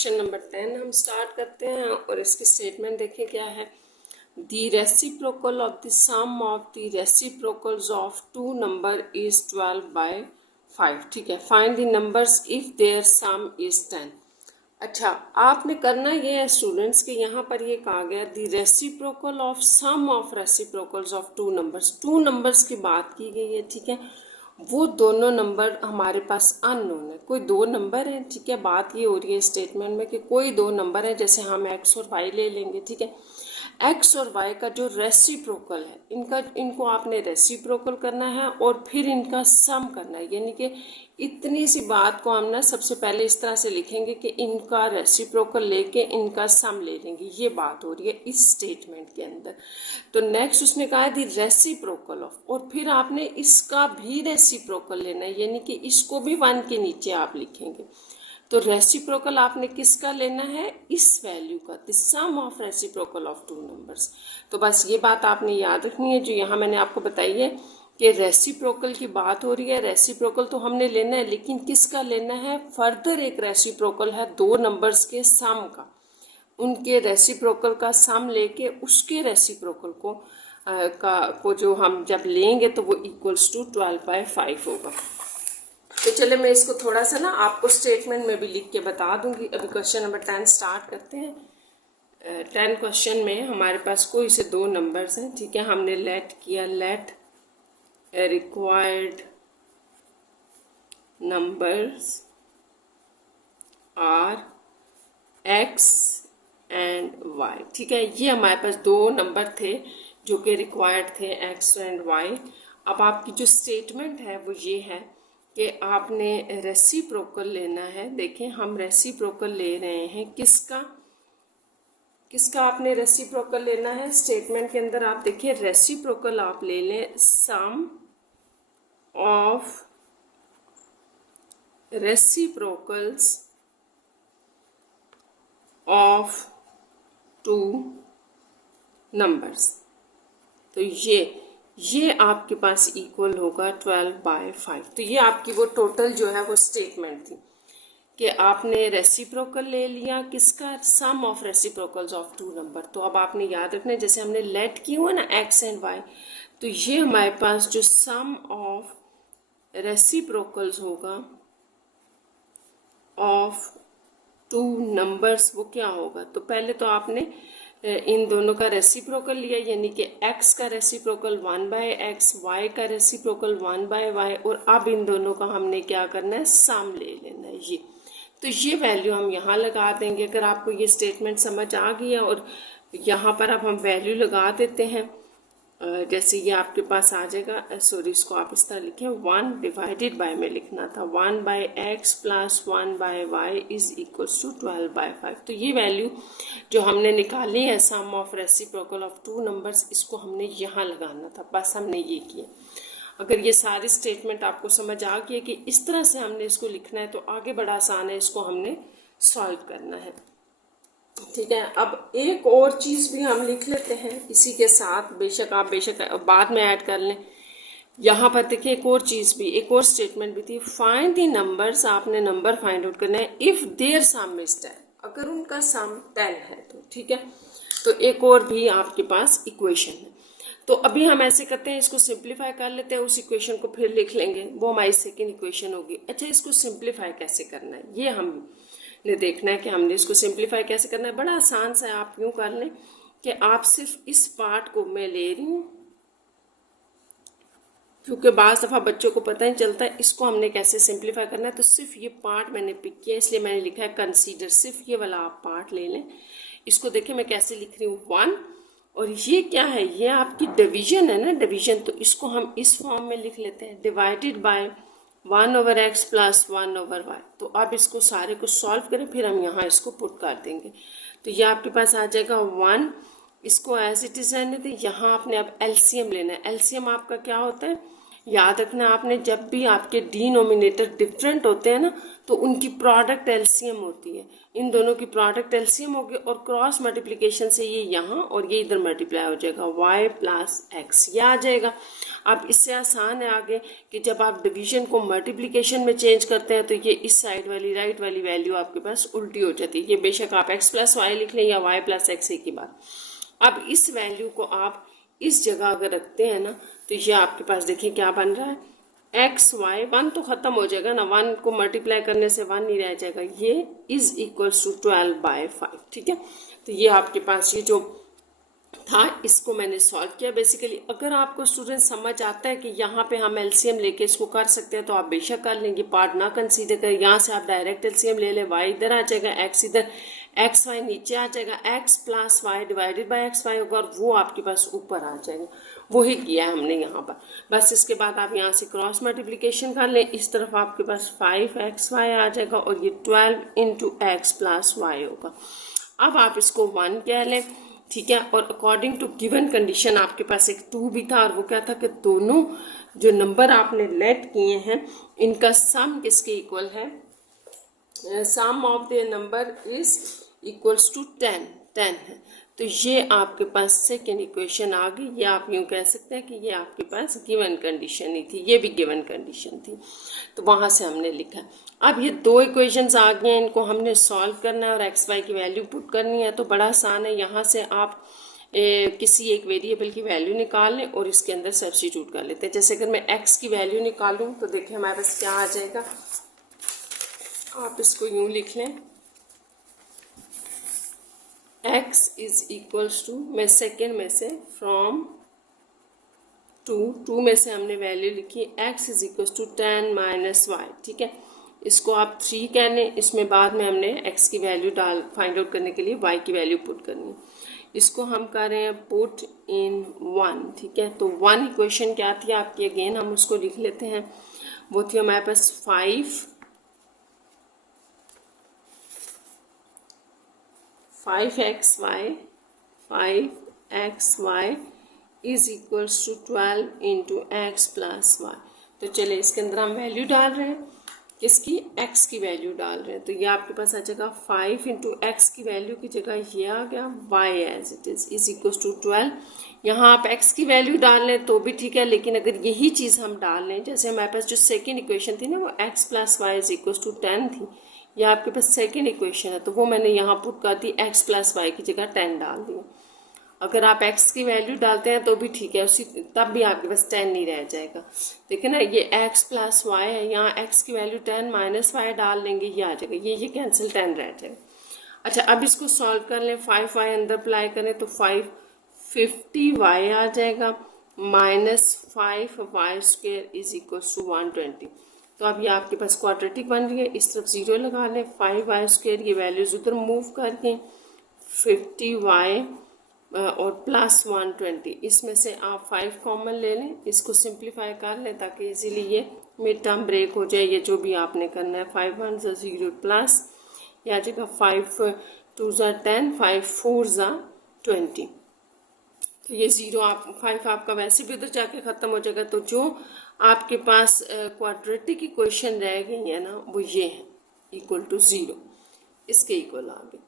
Question number 10 हम start करते हैं और इसकी स्टेटमेंट देखें क्या है। The reciprocal of the sum of the reciprocals of two number is 12/5। ठीक है, find the numbers if their sum is 10। अच्छा, आपने करना ये है स्टूडेंट्स कि यहाँ पर ये कहा गया the reciprocal of sum of reciprocals of two numbers की बात की गई है। ठीक है, वो दोनों नंबर हमारे पास अननोन है, कोई दो नंबर है। ठीक है, बात ये हो रही है स्टेटमेंट में कि कोई दो नंबर है, जैसे हम एक्स और वाई ले लेंगे। ठीक है, एक्स और वाई का जो रेसिप्रोकल है इनको आपने रेसिप्रोकल करना है और फिर इनका सम करना है। यानी कि इतनी सी बात को हम ना सबसे पहले इस तरह से लिखेंगे कि इनका रेसिप्रोकल लेके इनका सम ले लेंगे। ये बात हो रही है इस स्टेटमेंट के अंदर। तो नेक्स्ट उसने कहा है दी रेसिप्रोकल ऑफ, और फिर आपने इसका भी रेसिप्रोकल लेना है, यानी कि इसको भी 1 के नीचे आप लिखेंगे। तो रेसिप्रोकल आपने किसका लेना है, इस वैल्यू का, the sum of reciprocal of two numbers. तो बस ये बात आपने याद रखनी है जो यहाँ मैंने आपको बताई है कि रेसिप्रोकल की बात हो रही है। रेसिप्रोकल तो हमने लेना है, लेकिन किसका लेना है, फर्दर एक रेसिप्रोकल है दो नंबर्स के सम का, उनके रेसिप्रोकल का सम लेके उसके रेसिप्रोकल को जो हम जब लेंगे तो वो इक्वल्स टू 12/5 होगा। तो चले मैं इसको थोड़ा सा ना आपको स्टेटमेंट में भी लिख के बता दूंगी। अभी क्वेश्चन नंबर 10 स्टार्ट करते हैं। 10 क्वेश्चन में हमारे पास कोई से दो नंबर्स हैं। ठीक है, हमने लेट किया, let required numbers are x and y. ठीक है, ये हमारे पास दो नंबर थे जो कि रिक्वायर्ड थे, एक्स एंड वाई। अब आपकी जो स्टेटमेंट है वो ये है कि आपने रेसिप्रोकल लेना है। देखें, हम रेसिप्रोकल ले रहे हैं किसका आपने रेसिप्रोकल लेना है। स्टेटमेंट के अंदर आप देखिए रेसिप्रोकल आप ले लें sum of reciprocals of two numbers. तो ये आपके पास इक्वल होगा 12/5। तो ये आपकी वो टोटल जो है वो स्टेटमेंट थी कि आपने रेसिप्रोकल ले लिया किसका, sum of reciprocals of two number. तो अब आपने याद रखना है जैसे हमने लेट की हुआ ना एक्स एंड वाई, तो ये हमारे पास जो सम ऑफ रेसिप्रोकल्स होगा ऑफ टू नंबर्स वो क्या होगा। तो पहले तो आपने इन दोनों का रेसिप्रोकल लिया, यानी कि x का रेसिप्रोकल 1/x, y का रेसिप्रोकल 1/y, और अब इन दोनों का हमने क्या करना है, सम ले लेना है ये। तो ये वैल्यू हम यहाँ लगा देंगे। अगर आपको ये स्टेटमेंट समझ आ गई है और यहाँ पर अब हम वैल्यू लगा देते हैं, जैसे ये आपके पास आ जाएगा, सॉरी इसको आप इस तरह लिखें, 1 डिवाइडेड बाय में लिखना था, 1/x plus 1/y is equals to 12/5। तो ये वैल्यू जो हमने निकाली है sum of reciprocal of two numbers, इसको हमने यहाँ लगाना था। बस हमने ये किया। अगर ये सारी स्टेटमेंट आपको समझ आ गई है कि इस तरह से हमने इसको लिखना है तो आगे बड़ा आसान है, इसको हमने सॉल्व करना है। ठीक है, अब एक और चीज़ भी हम लिख लेते हैं इसी के साथ, बेशक बाद में ऐड कर लें। यहाँ पर देखिए एक और चीज़ भी, एक और स्टेटमेंट भी थी, फाइंड दी नंबर्स, आपने नंबर फाइंड आउट करना है इफ़ देयर सम इज 10, अगर उनका सम 10 है तो। ठीक है, तो एक और भी आपके पास इक्वेशन है। तो अभी हम ऐसे करते हैं, इसको सिंप्लीफाई कर लेते हैं, उस इक्वेशन को फिर लिख लेंगे, वो हमारी सेकेंड इक्वेशन होगी। अच्छा, इसको सिंप्लीफाई कैसे करना है ये हमने देखना है कि हमने इसको सिंप्लीफाई कैसे करना है। बड़ा आसान सा है, आप यूँ कर लें कि आप सिर्फ इस पार्ट को मैं ले रही हूँ, क्योंकि बाज़ दफ़ा बच्चों को पता नहीं चलता है इसको हमने कैसे सिंप्लीफाई करना है। तो सिर्फ ये पार्ट मैंने पिक किया, इसलिए मैंने लिखा है कंसीडर, सिर्फ ये वाला आप पार्ट ले लें। इसको देखिए मैं कैसे लिख रही हूँ, 1, और ये क्या है, ये आपकी डिवीजन है ना, डिवीजन। तो इसको हम इस फॉर्म में लिख लेते हैं, divided by 1/x plus 1/y। तो अब इसको सारे को सॉल्व करें, फिर हम यहाँ इसको पुट कर देंगे। तो ये आपके पास आ जाएगा 1, इसको एज इट इज रहने दें। यहाँ आपने अब एलसीएम लेना है। एलसीएम आपका क्या होता है, याद रखना आपने, जब भी आपके डिनोमिनेटर डिफरेंट होते हैं ना, तो उनकी प्रोडक्ट एलसीएम होती है, इन दोनों की प्रोडक्ट एलसीएम होगी और क्रॉस मल्टीप्लिकेशन से ये यहाँ और ये इधर मल्टीप्लाई हो जाएगा, y प्लस एक्स ये आ जाएगा। अब इससे आसान है आगे कि जब आप डिवीजन को मल्टीप्लिकेशन में चेंज करते हैं तो ये इस साइड वाली राइट वाली वैल्यू आपके पास उल्टी हो जाती है। ये बेशक आप x प्लस वाई लिख लें या y प्लस एक्स एक ही बात। अब इस वैल्यू को आप इस जगह अगर रखते हैं ना तो ये आपके पास देखिए क्या बन रहा है, एक्स वाई, वन तो खत्म हो जाएगा ना, वन को मल्टीप्लाई करने से वन ही रह जाएगा, ये इज इक्वल्स टू 12/5। ठीक है, तो ये आपके पास ये जो था इसको मैंने सॉल्व किया। बेसिकली अगर आपको स्टूडेंट समझ आता है कि यहाँ पे हम एलसीएम लेके इसको कर सकते हैं तो आप बेशक कर लेंगे, पार्ट ना कंसीडर करें। यहाँ से आप डायरेक्ट एलसीएम ले लें, वाई इधर आ जाएगा, एक्स इधर, एक्स वाई नीचे आ जाएगा, x plus y divided by x y होगा और वो आपके पास ऊपर आ जाएगा। वही किया है हमने यहाँ पर। बस इसके बाद आप यहाँ से क्रॉस मल्टीप्लिकेशन कर लें, इस तरफ आपके पास 5xy आ जाएगा और ये 12 इंटू एक्स प्लस वाई होगा। अब आप इसको 1 कह लें, ठीक है, और अकॉर्डिंग टू गिवन कंडीशन आपके पास एक 2 भी था और वो क्या था कि दोनों जो नंबर आपने लेट किए हैं इनका सम किसके इक्वल है, sum of the number is equals to 10 है। तो ये आपके पास सेकेंड इक्वेशन आ गई। ये आप यूँ कह सकते हैं कि ये आपके पास गिवन कंडीशन ही थी, ये भी गिवन कंडीशन थी, तो वहाँ से हमने लिखा। अब ये दो इक्वेशंस आ गए हैं, इनको हमने सॉल्व करना है और एक्स वाई की वैल्यू पुट करनी है। तो बड़ा आसान है, यहाँ से आप किसी एक वेरिएबल की वैल्यू निकाल लें और इसके अंदर सब्स्टिट्यूट कर लेते हैं। जैसे अगर मैं एक्स की वैल्यू निकालूँ तो देखिए हमारे पास क्या आ जाएगा, आप इसको यूँ लिख लें, x इज इक्वल्स टू, मैं सेकेंड में से फ्रॉम 2 में से हमने वैल्यू लिखी, x is equals to 10 minus y. ठीक है, इसको आप 3 कह लें, इसमें बाद में हमने x की वैल्यू फाइंड आउट करने के लिए y की वैल्यू पुट करनी है। इसको हम कर रहे हैं पुट इन 1। ठीक है, तो 1 इक्वेशन क्या थी आपकी, अगेन हम उसको लिख लेते हैं। वो थी हमारे पास 5xy is equals to 12 into x plus y. तो चलिए इसके अंदर हम वैल्यू डाल रहे हैं, किसकी, x की वैल्यू डाल रहे हैं। तो ये आपके पास आ जाएगा 5 इंटू एक्स की वैल्यू की जगह ये आ गया y as it is equals to 12। यहाँ आप x की वैल्यू डाल लें तो भी ठीक है, लेकिन अगर यही चीज़ हम डाल लें, जैसे हमारे पास जो सेकेंड इक्वेशन थी ना वो x plus y is equals to 10 थी, ये आपके पास सेकेंड इक्वेशन है, तो वो मैंने यहाँ पुट कर दी, x प्लस वाई की जगह 10 डाल दी। अगर आप x की वैल्यू डालते हैं तो भी ठीक है, उसी तब भी आपके पास 10 नहीं रह जाएगा। देखिए ना, ये x प्लस वाई है, यहाँ x की वैल्यू 10 माइनस वाई डाल लेंगे, ये आ जाएगा, ये कैंसिल 10 रह जाएगा। अच्छा, अब इसको सॉल्व कर लें, 5y अंदर अप्लाई करें तो 550y आ जाएगा minus 5y² is equal to 120। तो अब ये आपके पास क्वाड्रेटिक बन रही है, इस तरफ 0 लगा लें, 5y², ये वैल्यूज उधर मूव करके 50y और प्लस 120, इसमें से आप 5 कॉमन ले लें, इसको सिंप्लीफाई कर लें ताकि इजीली ये मिड टर्म ब्रेक हो जाए। ये जो भी आपने करना है, 5 1 0 प्लस, या जगह 5 2 10, 5 4 20। तो ये 0 आप 5 आपका वैसे भी उधर जाके ख़त्म हो जाएगा। तो जो आपके पास क्वाड्रेटिक इक्वेशन रह गई है ना वो ये है, इक्वल टू 0, इसके इक्वल आ गए।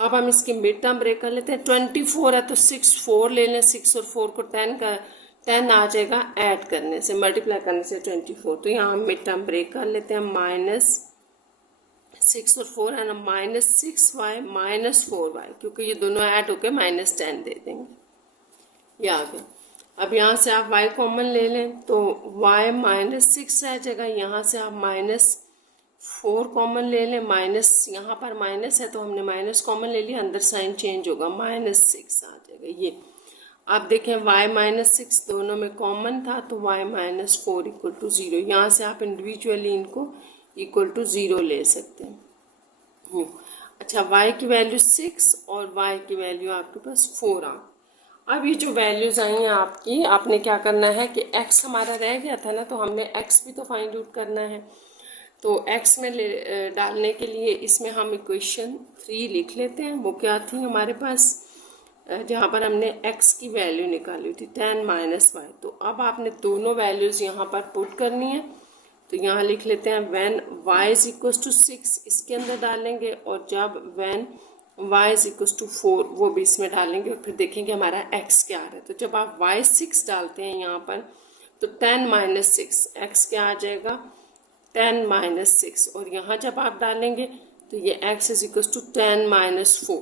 अब हम इसकी मिड टर्म ब्रेक कर लेते हैं। 24 है तो 6 4 ले लें, 6 और 4 को 10 आ जाएगा ऐड करने से, मल्टीप्लाई करने से 24। तो यहाँ हम मिड टर्म ब्रेक कर लेते हैं, माइनस 6 और 4 है ना, माइनस 6y माइनस 4y, क्योंकि ये दोनों ऐड होकर माइनस 10 दे देंगे, ये आ गया। अब यहाँ से आप y कॉमन ले लें तो y माइनस 6 रह जाएगा, यहाँ से आप माइनस 4 कॉमन ले लें, माइनस यहाँ पर माइनस है तो हमने माइनस कॉमन ले लिया, अंदर साइन चेंज होगा, माइनस 6 आ जाएगा। ये आप देखें y माइनस 6 दोनों में कॉमन था तो y माइनस 4 इक्वल टू 0। यहाँ से आप इंडिविजुअली इनको इक्वल टू 0 ले सकते हैं। अच्छा, y की वैल्यू 6 और y की वैल्यू आपके पास 4 आ। अब ये जो वैल्यूज़ आई हैं आपकी, आपने क्या करना है कि x हमारा रह गया था ना, तो हमने x भी तो फाइंड आउट करना है। तो x में डालने के लिए इसमें हम इक्वेशन 3 लिख लेते हैं। वो क्या थी हमारे पास, जहाँ पर हमने x की वैल्यू निकाली थी 10 माइनस वाई। तो अब आपने दोनों वैल्यूज़ यहाँ पर पुट करनी है। तो यहाँ लिख लेते हैं when y is equal to 6 इसके अंदर डालेंगे, और जब when y is equal to 4 वो भी इसमें डालेंगे, और फिर देखेंगे हमारा x क्या आ रहा है। तो जब आप y 6 डालते हैं यहाँ पर तो 10 माइनस 6 x क्या आ जाएगा 10 माइनस 6, और यहाँ जब आप डालेंगे तो ये x is equal to 10 minus 4।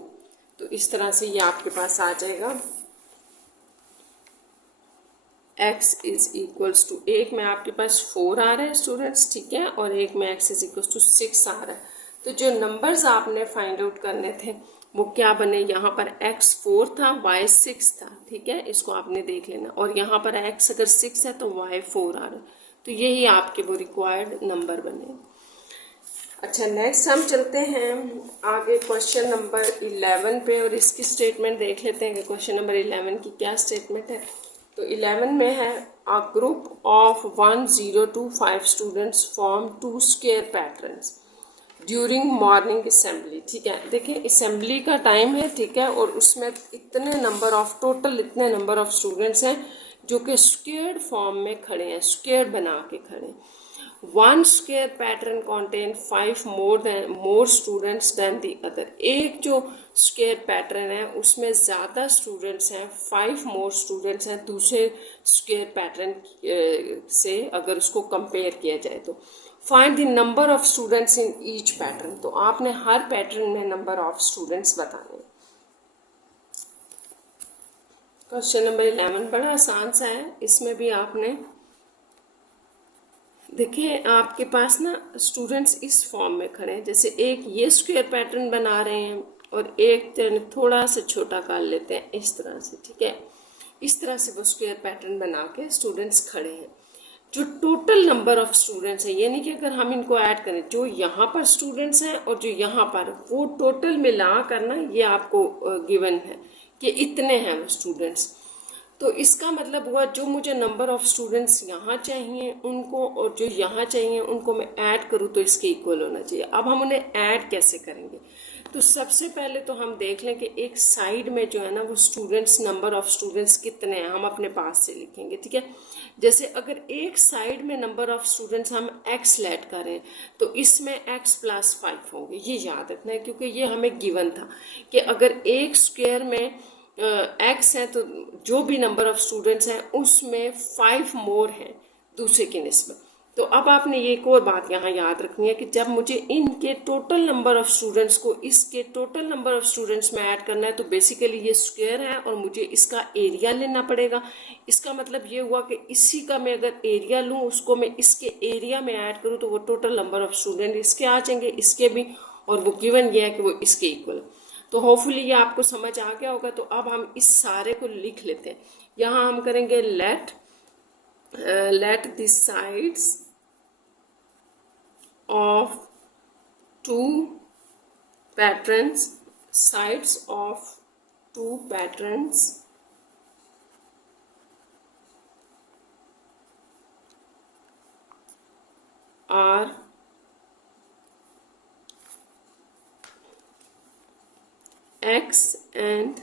तो इस तरह से ये आपके पास आ जाएगा x इज इक्वल्स टू, एक में आपके पास 4 आ रहा है स्टूडेंट्स, ठीक है, और एक में x इज इक्वल्स टू 6 आ रहा है। तो जो नंबर्स आपने फाइंड आउट करने थे वो क्या बने, यहाँ पर x 4 था y 6 था, ठीक है, इसको आपने देख लेना, और यहाँ पर x अगर 6 है तो y 4 आ रहा है। तो यही आपके वो रिक्वायर्ड नंबर बने। अच्छा, नेक्स्ट हम चलते हैं आगे क्वेश्चन नंबर 11 पे, और इसकी स्टेटमेंट देख लेते हैं कि क्वेश्चन नंबर 11 की क्या स्टेटमेंट है। तो 11 में है a group of 1 0 to 5 students form 2 square patterns during morning assembly. ठीक है, देखिए असेंबली का टाइम है, ठीक है, और उसमें इतने नंबर ऑफ स्टूडेंट्स हैं जो कि स्क्वायर फॉर्म में खड़े हैं, स्क्वायर बना के खड़े हैं। One square pattern contain 5 more students than the other. एक जो स्क्वायर पैटर्न है उसमें ज़्यादा स्टूडेंट्स हैं, 5 मोर स्टूडेंट्स हैं दूसरे स्क्वायर पैटर्न से अगर उसको कंपेयर किया जाए तो। Find the number of students in each pattern. तो आपने हर पैटर्न में नंबर ऑफ स्टूडेंट्स बताने। क्वेश्चन नंबर 11 बड़ा आसान सा है, इसमें भी आपने देखिए आपके पास ना स्टूडेंट्स इस फॉर्म में खड़े हैं, जैसे एक ये स्क्वायर पैटर्न बना रहे हैं और एक थोड़ा सा छोटा कर लेते हैं इस तरह से, ठीक है, इस तरह से वो स्क्वायर पैटर्न बना के स्टूडेंट्स खड़े हैं। जो टोटल नंबर ऑफ स्टूडेंट्स हैं, ये नहीं कि अगर हम इनको ऐड करें, जो यहाँ पर स्टूडेंट्स हैं और जो यहाँ पर, वो टोटल मिला करना ये आपको गिवन है कि इतने हैं वो स्टूडेंट्स। तो इसका मतलब हुआ जो मुझे नंबर ऑफ स्टूडेंट्स यहाँ चाहिए उनको और जो यहाँ चाहिए उनको मैं ऐड करूँ तो इसके इक्वल होना चाहिए। अब हम उन्हें ऐड कैसे करेंगे, तो सबसे पहले तो हम देख लें कि एक साइड में जो है ना वो स्टूडेंट्स, नंबर ऑफ स्टूडेंट्स कितने हैं हम अपने पास से लिखेंगे, ठीक है। जैसे अगर एक साइड में नंबर ऑफ स्टूडेंट्स हम x लेट करें तो इसमें x प्लस 5 होंगे, ये याद रखना है क्योंकि ये हमें गिवन था कि अगर एक स्क्वायर में x है तो जो भी नंबर ऑफ स्टूडेंट्स हैं उसमें 5 मोर हैं दूसरे की निस्बत। तो अब आपने ये एक और बात यहाँ याद रखनी है कि जब मुझे इनके टोटल नंबर ऑफ स्टूडेंट्स को इसके टोटल नंबर ऑफ स्टूडेंट्स में ऐड करना है तो बेसिकली ये स्क्वायर है और मुझे इसका एरिया लेना पड़ेगा। इसका मतलब ये हुआ कि इसी का मैं अगर एरिया लूँ, उसको मैं इसके एरिया में ऐड करूँ तो वो टोटल नंबर ऑफ स्टूडेंट इसके आ जाएंगे, इसके भी, और वो गिवन ये है कि वो इसके इक्वल। तो होपफुली ये आपको समझ आ गया होगा। तो अब हम इस सारे को लिख लेते हैं। यहाँ हम करेंगे let the sides of 2 patterns, sides of 2 patterns are x and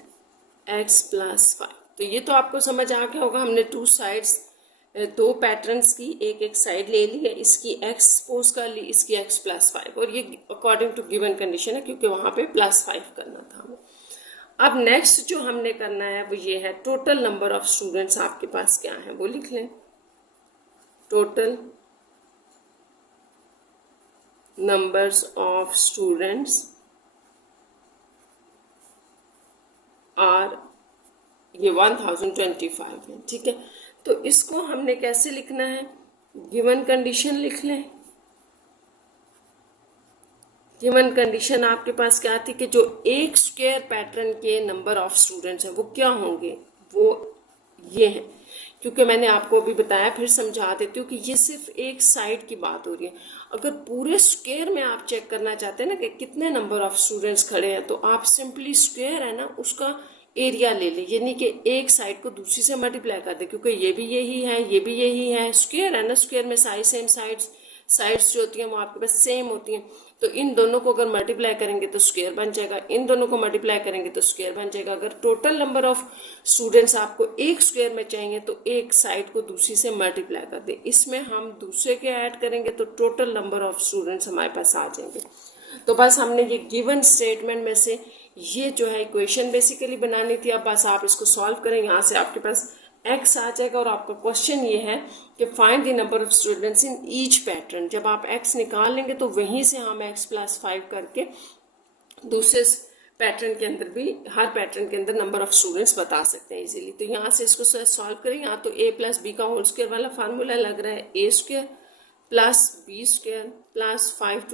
x plus 5। तो ये तो आपको समझ आ गया होगा। हमने 2 साइड्स, 2 पैटर्न्स की एक साइड ले ली है, इसकी x सपोज कर ली, इसकी x प्लस 5, और ये अकॉर्डिंग टू गिवन कंडीशन है क्योंकि वहाँ पे प्लस 5 करना था हमें। अब नेक्स्ट जो हमने करना है वो ये है टोटल नंबर ऑफ स्टूडेंट्स आपके पास क्या है वो लिख लें। Total numbers of students are, ये 1025 है, ठीक है। तो इसको हमने कैसे लिखना है, गिवन कंडीशन लिख लें। गिवन कंडीशन आपके पास क्या थी कि जो एक स्क्वायर पैटर्न के नंबर ऑफ स्टूडेंट्स हैं वो क्या होंगे, वो ये हैं। क्योंकि मैंने आपको अभी बताया, फिर समझा देती हूँ कि ये सिर्फ एक साइड की बात हो रही है। अगर पूरे स्क्वायर में आप चेक करना चाहते हैं ना कि कितने नंबर ऑफ स्टूडेंट्स खड़े हैं, तो आप सिंपली स्क्वायर है ना उसका एरिया ले ले, यानी कि एक साइड को दूसरी से मल्टीप्लाई कर दे, क्योंकि ये भी यही है, ये भी यही है, स्क्वायर है ना, स्क्वायर में सारी सेम साइड्स जो होती हैं वो आपके पास सेम होती हैं। तो इन दोनों को अगर मल्टीप्लाई करेंगे तो स्क्वायर बन जाएगा, इन दोनों को मल्टीप्लाई करेंगे तो स्क्वायर बन जाएगा। अगर टोटल नंबर ऑफ स्टूडेंट्स आपको एक स्क्वायर में चाहिए तो एक साइड को दूसरी से मल्टीप्लाई कर दें। इसमें हम दूसरे के ऐड करेंगे तो टोटल नंबर ऑफ स्टूडेंट्स हमारे पास आ जाएंगे। तो बस हमने ये गिवन स्टेटमेंट में से ये जो है इक्वेशन बेसिकली बनानी थी। अब बस आप इसको सॉल्व करें, यहाँ से आपके पास x आ जाएगा और आपका क्वेश्चन ये है कि find the number of students in each pattern. जब आप x निकाल लेंगे तो वहीं से हम x + 5 करके दूसरे पैटर्न के अंदर भी, हर पैटर्न के अंदर नंबर ऑफ स्टूडेंट्स बता सकते हैं इजीली। तो यहाँ से इसको सॉल्व करें। यहाँ तो a + b का होल स्क्वायर वाला फार्मूला लग रहा है, a² + b² + 5 ×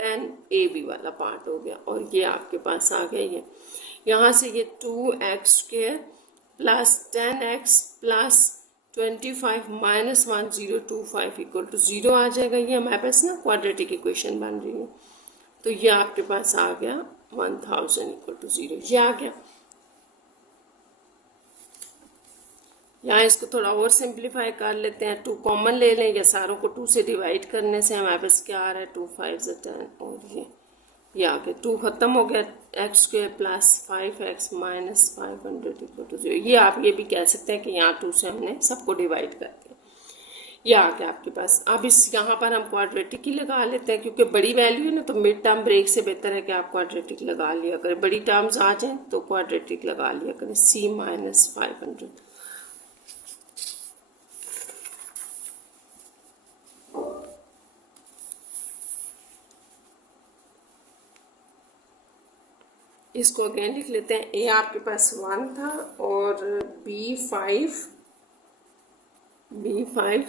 10 ab वाला पार्ट हो गया और ये आपके पास आ गया। ये यहाँ से ये 2x² + 10x + 25 - 1025 = 0 आ जाएगा। ये हमारे पास ना क्वाड्रेटिक इक्वेशन बन रही है। तो ये आपके पास आ गया 1000 = 0, ये आ गया। यहाँ इसको थोड़ा और सिंप्लीफाई कर लेते हैं, 2 कॉमन ले लें या सारों को 2 से डिवाइड करने से हमारे पास क्या आ रहा है, 2 × 5 = 10 और ये आ गया। 2 खत्म हो गया, x² + 5x - 500 = 0। ये आप ये भी कह सकते हैं कि यहाँ 2 से हमने सबको डिवाइड कर दिया। ये आ गया आपके पास। अब इस यहाँ पर हम क्वाड्रेटिक ही लगा लेते हैं क्योंकि बड़ी वैल्यू है ना, तो मिड टर्म ब्रेक से बेहतर है कि आप क्वाड्रेटिक लगा लिया करें। बड़ी टर्म्स आ जाएं तो क्वाड्रेटिक लगा लिया करें। c - 500 इसको अगेन लिख लेते हैं। a आपके पास 1 था और b5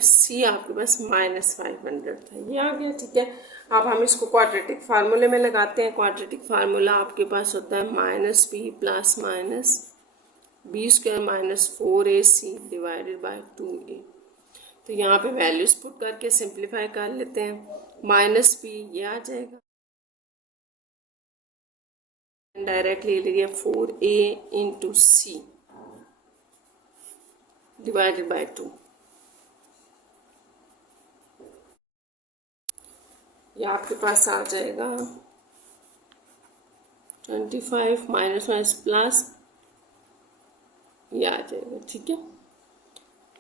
c आपके पास -500 था। ये आ गया, ठीक है। अब हम इसको क्वाड्रेटिक फार्मूले में लगाते हैं। क्वाड्रेटिक फार्मूला आपके पास होता है -b ± b² - 4ac / 2a। तो यहाँ पे वैल्यूज पुट करके सिंप्लीफाई कर लेते हैं। -b ये आ जाएगा, डायरेक्टली ले लिया 4a × c / 2। ये आपके पास आ जाएगा 25 - प्लस ये आ जाएगा, ठीक है,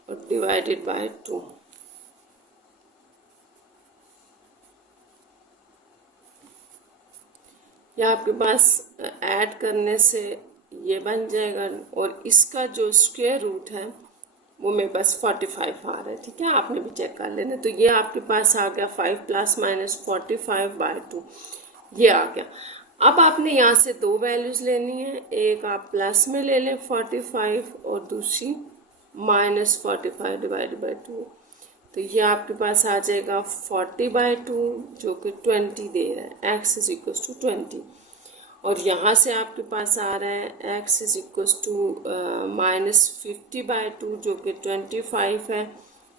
और डिवाइडेड बाय 2। ये आपके पास ऐड करने से ये बन जाएगा और इसका जो स्क्वायर रूट है वो मेरे पास 45 आ रहा है, ठीक है, आपने भी चेक कर लेना। तो ये आपके पास आ गया 5 ± 45/2, ये आ गया। अब आपने यहाँ से 2 वैल्यूज लेनी है, एक आप प्लस में ले लें 45 और दूसरी -45 / 2। तो ये आपके पास आ जाएगा 40/2 जो कि 20 दे रहा है, x = 20। और यहाँ से आपके पास आ रहा है x = -50/2 जो कि 25 है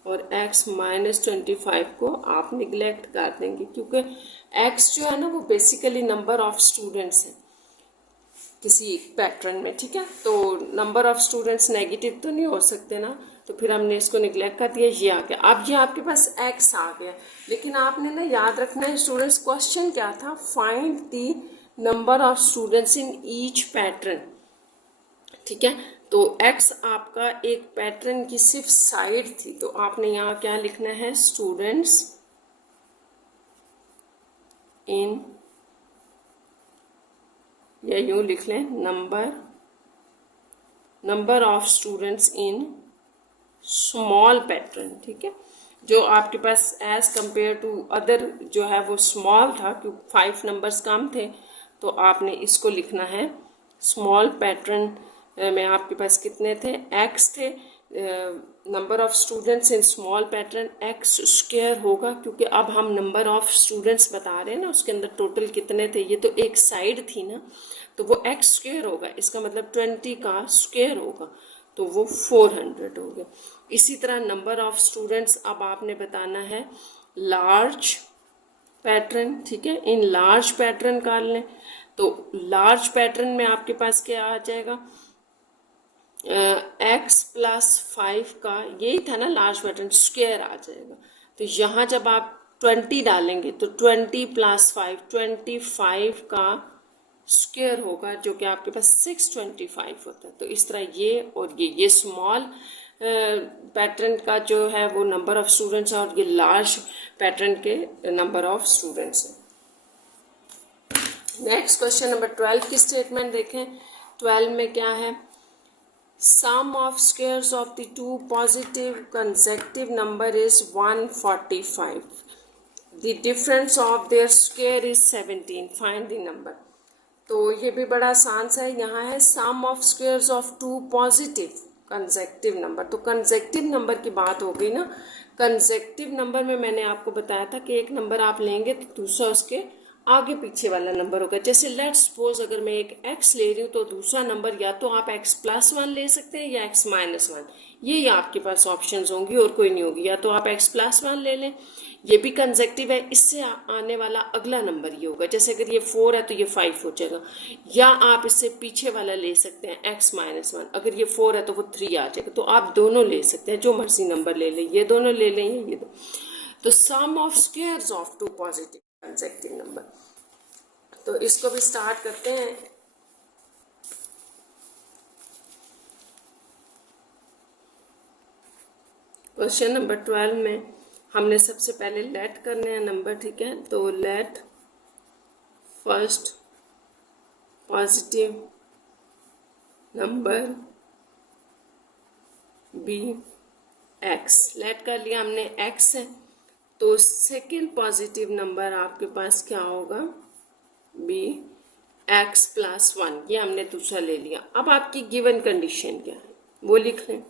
और x -25 को आप निगलेक्ट कर देंगे क्योंकि x जो है ना वो बेसिकली नंबर ऑफ स्टूडेंट्स है किसी पैटर्न में, ठीक है। तो नंबर ऑफ स्टूडेंट्स नेगेटिव तो नहीं हो सकते ना, तो फिर हमने इसको निगलेक्ट कर दिया, ये आ गया। अब ये आपके पास x आ गया, लेकिन आपने ना याद रखना है स्टूडेंट्स, क्वेश्चन क्या था, find the number of students in each pattern, ठीक है। तो x आपका एक पैटर्न की सिर्फ साइड थी, तो आपने यहाँ क्या लिखना है, स्टूडेंट्स इन, या यूँ लिख लें number of students in small pattern, ठीक है। जो आपके पास एज कंपेयर टू अदर जो है वो स्मॉल था क्योंकि 5 नंबर्स कम थे, तो आपने इसको लिखना है स्मॉल पैटर्न में आपके पास कितने थे, x थे, number of students in small pattern x² होगा क्योंकि अब हम नंबर ऑफ स्टूडेंट्स बता रहे हैं ना, उसके अंदर टोटल कितने थे, ये तो एक साइड थी ना, तो वो x² होगा, इसका मतलब 20 का स्क्वायर होगा, तो वो 400 हो गया। इसी तरह नंबर ऑफ स्टूडेंट्स अब आपने बताना है लार्ज पैटर्न, ठीक है, इन लार्ज पैटर्न कर लें। तो लार्ज पैटर्न में आपके पास क्या आ जाएगा, x + 5 का यही था ना लार्ज पैटर्न, स्क्वायर आ जाएगा। तो यहाँ जब आप 20 डालेंगे तो 20 + 5 25 का स्क्वायर होगा, जो कि आपके पास 625 होता है। तो इस तरह ये और ये स्मॉल पैटर्न का जो है वो नंबर ऑफ स्टूडेंट्स है और ये लार्ज पैटर्न के नंबर ऑफ स्टूडेंट्स हैं। नेक्स्ट क्वेश्चन नंबर 12 की स्टेटमेंट देखें। 12 में क्या है, sum of squares of the two positive consecutive number is 145. The difference of their square is 17. Find the number. तो ये भी बड़ा आसान सा है। यहाँ है sum of squares of two positive consecutive number. तो कंसेक्टिव नंबर की बात हो गई ना। कंसेक्टिव नंबर में मैंने आपको बताया था कि एक नंबर आप लेंगे तो दूसरा उसके आगे पीछे वाला नंबर होगा। जैसे लेट सपोज अगर मैं एक x ले रही हूँ तो दूसरा नंबर या तो आप x+1 ले सकते हैं या x-1, ये आपके पास ऑप्शंस होंगी और कोई नहीं होगी। या तो आप x+1 ले लें, ये भी कंसेक्टिव है, इससे आने वाला अगला नंबर ये होगा। जैसे अगर ये 4 है तो ये 5 हो जाएगा। या आप इससे पीछे वाला ले सकते हैं x-1, अगर ये 4 है तो वो 3 आ जाएगा। तो आप दोनों ले सकते हैं, जो मर्जी नंबर ले लें, ये दोनों ले लें ये दो। तो sum of squares of two positive consecutive number, तो इसको भी स्टार्ट करते हैं। क्वेश्चन नंबर 12 में हमने सबसे पहले लेट करने हैं नंबर, ठीक है। तो let first positive number be x, let कर लिया हमने, एक्स है। तो सेकेंड पॉजिटिव नंबर आपके पास क्या होगा, बी x+1, ये हमने दूसरा ले लिया। अब आपकी गिवन कंडीशन क्या है वो लिख लें।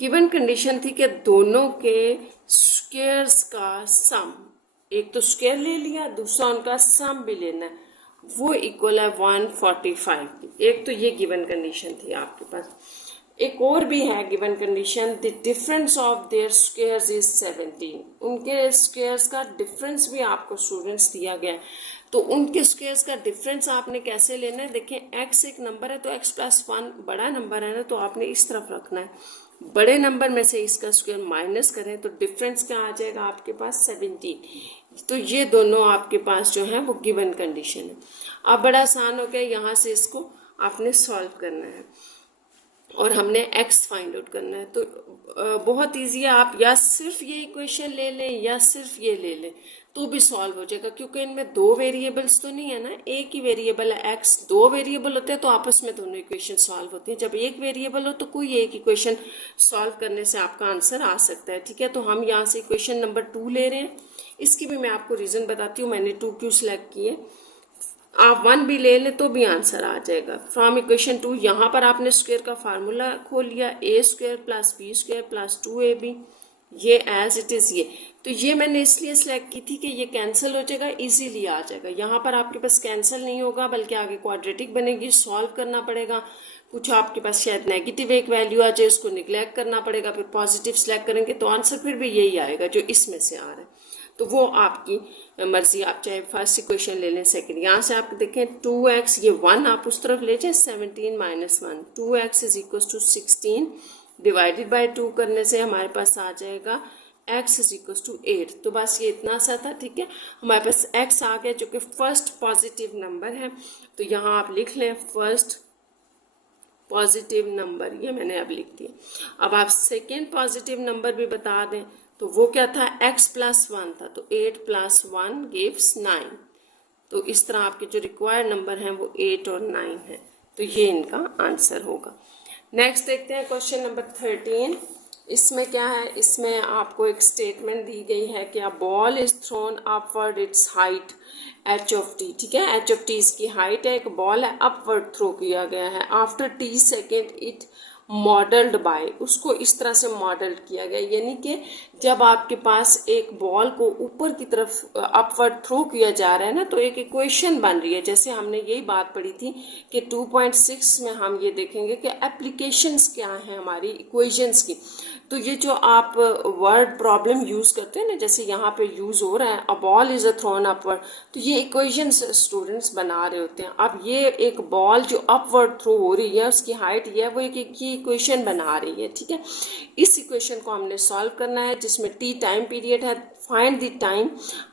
गिवन कंडीशन थी कि दोनों के स्क्वायर्स का सम, एक तो स्क्वायर ले लिया, दूसरा उनका सम भी लेना है, वो इक्वल है 145 की। एक तो ये गिवन कंडीशन थी आपके पास। एक और भी है given condition, the difference of their squares is 17। उनके स्क्वायर्स का डिफरेंस भी आपको स्टूडेंट्स दिया गया है। तो उनके स्क्वायर्स का डिफरेंस आपने कैसे लेना है, देखिए x एक नंबर है तो x+1 बड़ा नंबर है ना, तो आपने इस तरफ रखना है। बड़े नंबर में से इसका स्क्वायर माइनस करें तो डिफरेंस क्या आ जाएगा आपके पास, 17। तो ये दोनों आपके पास जो है वो गिवन कंडीशन है। अब बड़ा आसान हो गया, यहाँ से इसको आपने सॉल्व करना है और हमने x फाइंड आउट करना है। तो बहुत ईजी है, आप या सिर्फ ये इक्वेशन ले लें या सिर्फ ये ले लें तो भी सॉल्व हो जाएगा, क्योंकि इनमें दो वेरिएबल्स तो नहीं है ना, एक ही वेरिएबल है x। दो वेरिएबल होते हैं तो आपस में दोनों इक्वेशन सॉल्व होती हैं। जब एक वेरिएबल हो तो कोई एक इक्वेशन सॉल्व करने से आपका आंसर आ सकता है, ठीक है। तो हम यहाँ से इक्वेशन नंबर 2 ले रहे हैं। इसकी भी मैं आपको रीज़न बताती हूँ मैंने 2 क्यों सिलेक्ट किए। आप 1 भी ले लें तो भी आंसर आ जाएगा। फ्रॉम इक्वेशन 2 यहाँ पर आपने स्क्वायर का फार्मूला खोल लिया, a² + b² + 2ab, ये एज इट इज़ ये। तो ये मैंने इसलिए सिलेक्ट की थी कि ये कैंसिल हो जाएगा, इजीली आ जाएगा। यहाँ पर आपके पास कैंसिल नहीं होगा बल्कि आगे क्वाड्रेटिक बनेगी, सॉल्व करना पड़ेगा। कुछ आपके पास शायद नेगेटिव एक वैल्यू आ जाए, उसको निगलेक्ट करना पड़ेगा, फिर पॉजिटिव सिलेक्ट करेंगे तो आंसर फिर भी यही आएगा जो इसमें से आ रहा है। तो वो आपकी मर्जी, आप चाहे फर्स्ट इक्वेशन ले लें, सेकंड। यहाँ से आप देखें 2x, ये 1 आप उस तरफ ले जाए, 17 - 1, 2x = 16 डिवाइडेड बाय 2 करने से हमारे पास आ जाएगा x = 8। तो बस ये इतना सा था, ठीक है। हमारे पास x आ गया जो कि फर्स्ट पॉजिटिव नंबर है। तो यहाँ आप लिख लें फर्स्ट पॉजिटिव नंबर, ये मैंने अब लिख दिया। अब आप सेकेंड पॉजिटिव नंबर भी बता दें, तो वो क्या था, x+1 था, तो 8 + 1 = 9। तो इस तरह आपके जो रिक्वायर्ड नंबर हैं वो 8 और 9 है। तो ये इनका आंसर होगा। नेक्स्ट देखते हैं क्वेश्चन नंबर 13। इसमें क्या है, इसमें आपको एक स्टेटमेंट दी गई है कि a ball is throne upward it's height h(t), ठीक है। h(t) इसकी हाइट है, एक बॉल है, अपवर्ड थ्रो किया गया है। After t second it modelled by, उसको इस तरह से मॉडल किया गया, यानी कि जब आपके पास एक बॉल को ऊपर की तरफ अपवर्ड थ्रो किया जा रहा है ना, तो एक इक्वेशन बन रही है। जैसे हमने यही बात पढ़ी थी कि 2.6 में हम ये देखेंगे कि एप्लीकेशंस क्या हैं हमारी इक्वेशंस की। तो ये जो आप वर्ड प्रॉब्लम यूज़ करते हैं ना, जैसे यहाँ पे यूज़ हो रहा है a ball is a throne upward, तो ये इक्वेशंस स्टूडेंट्स बना रहे होते हैं। अब ये एक बॉल जो अपवर्ड थ्रो हो रही है, उसकी हाइट ये है, वो एक ये इक्वेशन बना रही है, ठीक है। इस इक्वेशन को हमने सॉल्व करना है जिसमें t टाइम पीरियड है। फाइंड द टाइम,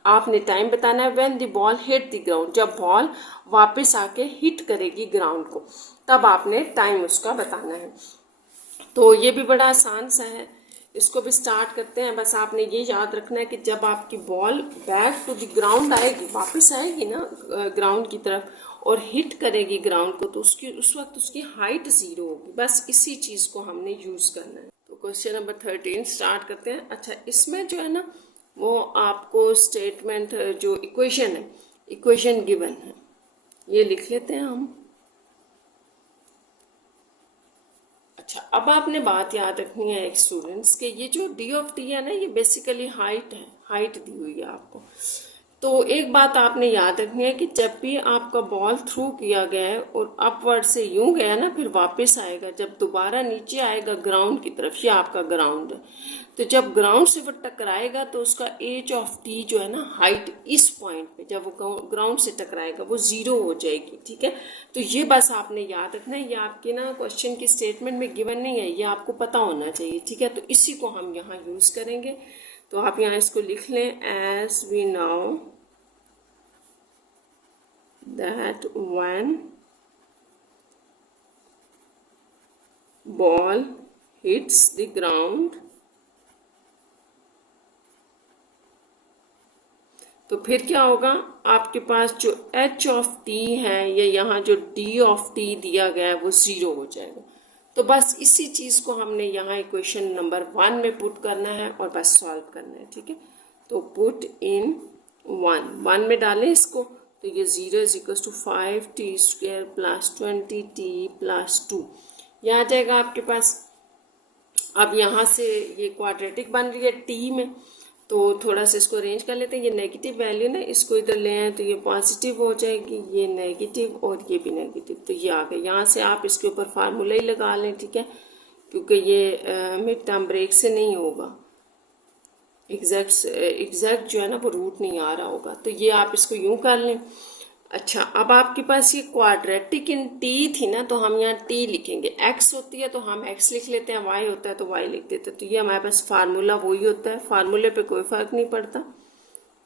आपने टाइम बताना है when the ball hit the ground, जब बॉल वापस आके हिट करेगी ग्राउंड को तब आपने टाइम उसका बताना है। तो ये भी बड़ा आसान सा है, इसको भी स्टार्ट करते हैं। बस आपने ये याद रखना है कि जब आपकी ball back to the ground आएगी, वापस आएगी ना ग्राउंड की तरफ और हिट करेगी ग्राउंड को, तो उस वक्त उसकी हाइट 0 होगी। बस इसी चीज़ को हमने यूज़ करना है। तो क्वेश्चन नंबर 13 स्टार्ट करते हैं। अच्छा, इसमें जो है ना वो आपको स्टेटमेंट जो इक्वेशन है, इक्वेशन गिवन है, ये लिख लेते हैं हम। अच्छा, अब आपने बात याद रखनी है एक स्टूडेंट्स के, ये जो डी ऑफ टी है ना, ये बेसिकली हाइट है, हाइट दी हुई है आपको। तो एक बात आपने याद रखनी है कि जब भी आपका बॉल थ्रू किया गया है और अपवर्ड से यूं गया ना, फिर वापस आएगा, जब दोबारा नीचे आएगा ग्राउंड की तरफ, ये आपका ग्राउंड है, तो जब ग्राउंड से वो टकराएगा तो उसका एज ऑफ टी जो है ना, हाइट इस पॉइंट पे जब वो ग्राउंड से टकराएगा वो 0 हो जाएगी, ठीक है। तो ये बस आपने याद रखना है, ये आपके ना क्वेश्चन की स्टेटमेंट में गिवन नहीं है, ये आपको पता होना चाहिए, ठीक है। तो इसी को हम यहाँ यूज़ करेंगे। तो आप यहाँ इसको लिख लें, as we now that when ball hits the ground, तो फिर क्या होगा, आपके पास जो h ऑफ t है या यहाँ जो d ऑफ t दिया गया है वो 0 हो जाएगा। तो बस इसी चीज़ को हमने यहाँ इक्वेशन नंबर 1 में पुट करना है और बस सॉल्व करना है, ठीक है। तो पुट इन 1 में डालें इसको, तो ये 0 is equal to 5t² plus 20t plus 2, यह आ जाएगा आपके पास। अब यहाँ से ये क्वाड्रेटिक बन रही है t में, तो थोड़ा सा इसको अरेंज कर लेते हैं। ये नेगेटिव वैल्यू ना, इसको इधर ले आए तो ये पॉजिटिव हो जाएगी, ये नेगेटिव और ये भी नेगेटिव, तो ये आ गया। यहाँ से आप इसके ऊपर फार्मूला ही लगा लें, ठीक है, क्योंकि ये मिड टर्म ब्रेक से नहीं होगा, एग्जैक्ट जो है ना वो रूट नहीं आ रहा होगा, तो ये आप इसको यूं कर लें। अच्छा, अब आपके पास ये क्वाड्रेटिक इन टी थी ना, तो हम यहाँ टी लिखेंगे, एक्स होती है तो हम एक्स लिख लेते हैं, वाई होता है तो वाई लिख देते हैं, तो ये हमारे पास फार्मूला वही होता है, फार्मूले पे कोई फर्क नहीं पड़ता,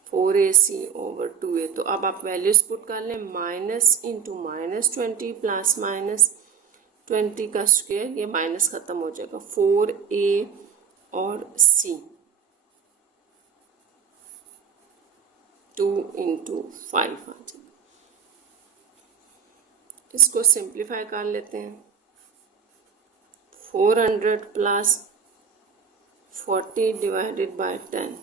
4ac/2a। तो अब आप वैल्यूज पुट कर लें, माइनस इंटू -20 प्लस -20 का स्क्वायर, ये माइनस खत्म हो जाएगा, 4a और c 2 इंटू 5 आ जाएगा। इसको सिंप्लीफाई कर लेते हैं, 400 plus 40 divided by 10,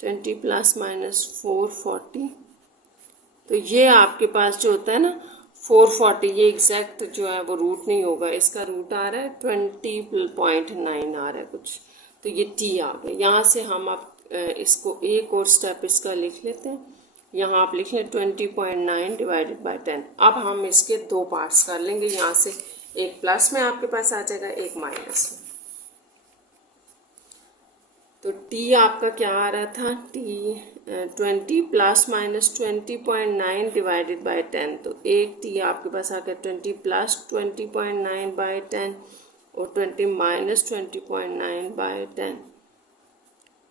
20 plus minus 440, तो ये आपके पास जो होता है ना 440, ये एग्जैक्ट जो है वो रूट नहीं होगा, इसका रूट आ रहा है 20.9 आ रहा है कुछ, तो ये t आ गया। यहाँ से हम आप इसको एक और स्टेप इसका लिख लेते हैं, यहाँ आप लिख लें 20.9 डिवाइडेड बाय 10। अब हम इसके दो पार्ट्स कर लेंगे, यहाँ से एक प्लस में आपके पास आ जाएगा, एक माइनस में। तो t आपका क्या आ रहा था, t 20 plus minus 20.9 divided by 10, तो एक t आपके पास आ गया 20 प्लस 20.9 बाय 10 और 20 माइनस 20.9 बाय 10,